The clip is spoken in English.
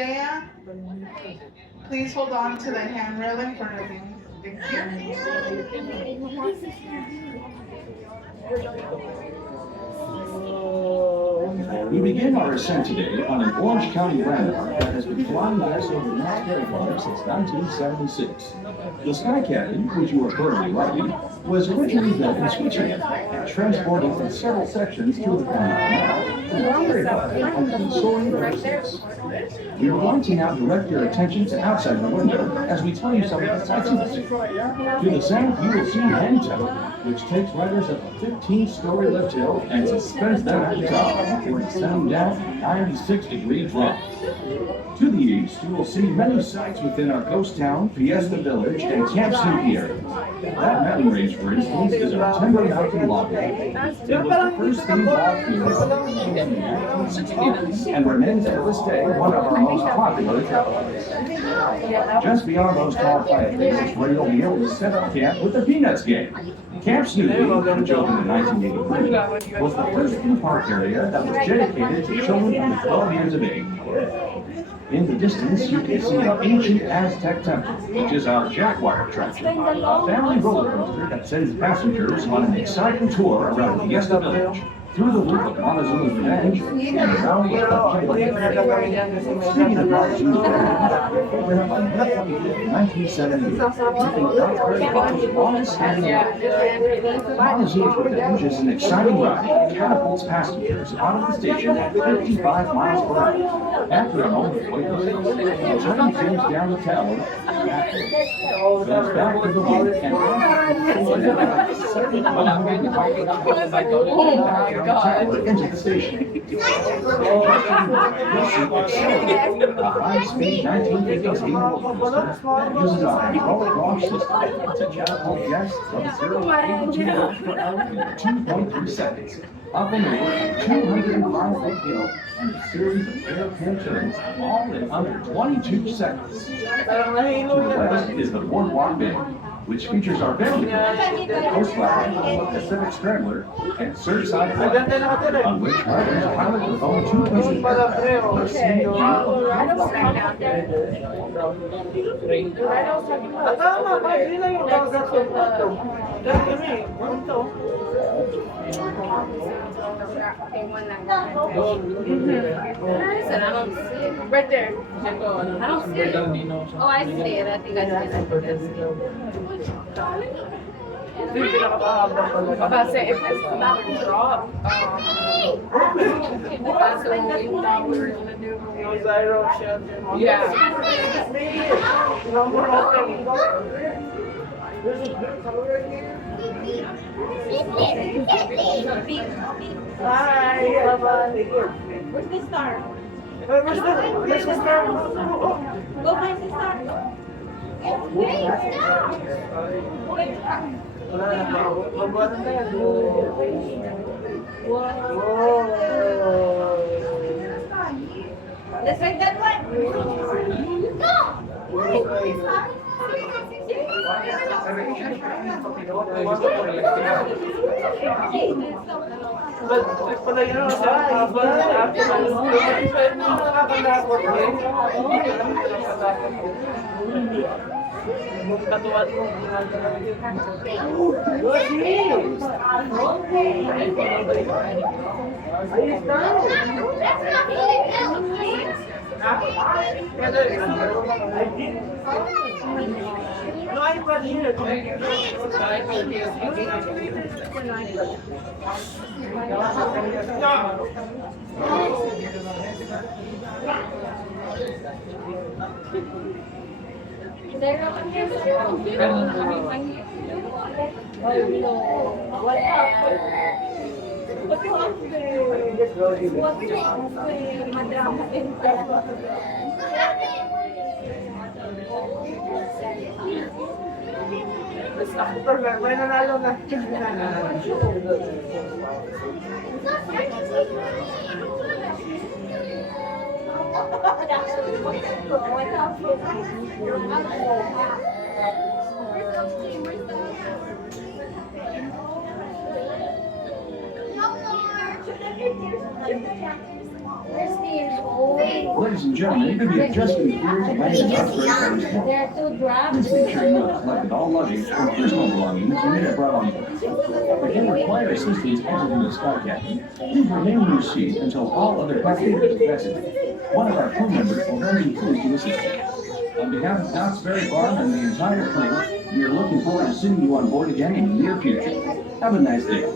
Isaiah, please hold on to the handrail in front of you. Thank We begin our ascent today on an Orange County landmark that has been flying west over the Knott Territory since 1976. The Sky Cabin, which you are currently riding, was originally built in Switzerland and transported in several sections to the Panama Canal to the soaring vertices. We are going to now direct your attention to outside the window as we tell you some of the sights to see. To the south, you will see Hen Tower, which takes riders up a 15-story lift hill and suspends them at the top before descending down a 96-degree drop. To the east, you will see many sights within our ghost town, Fiesta Village, and Camp Snoopy. That mountain range, for instance, is our Timber Mountain Lodge. It was the first theme park in the 1960s and remains to this day one of our most popular attractions. Just beyond those tall fireplaces is where you'll be able to set up camp with the Peanuts game. Camp Snoopy, which opened in 1983, was the first theme park area that was dedicated to children under 12 years of age. In the distance, you can see an ancient Aztec temple, which is our Jaguar attraction, a family roller coaster that sends passengers on an exciting tour around Fiesta Village, through the loop of Montezuma's Revenge, and around the Speaking of Montezuma's Revenge, opened up on May 1978, keeping Knott's longest standing ride. Montezuma's Revenge is an exciting ride that catapults passengers out of the station at 55 miles per hour. After a moment of waiting, the train zooms down the tower, goes back to the loop, and into the station. A high-speed 1950s roller coaster uses a hydraulic launch system to catapult guests from 0 to 82 miles per hour in 2.3 seconds, up and over 205-foot hill and a series of airplane turns, all in under 22 seconds. To the west is the Boardwalk Bay, which features our family Coast Flat, Pacific Scrambler, and Surfside Flat, on which riders pilot their own two-person aircraft. Listen, I don't see it. Right there. I don't see it. Oh, I see it. I think I see it. About to say, if this is not a drop, that's what we thought we were going to do. Yeah. Hi, where's the star? Where's the star? Go find the star. Let's make that one. No. No hay here. They're up in here. May nanalo na. Ladies and gentlemen, you may be adjusting here to land in Knott's Berry Farm tomorrow. There are two drops. Please make sure you have collected all luggage and personal belongings you may have brought on board. If you require assistance exiting the Sky Captain, please remain in your seat until all other passengers have exited. One of our crew members will then be pleased to assist you. On behalf of Knott's Berry Farm and the entire crew, we are looking forward to seeing you on board again in the near future. Have a nice day.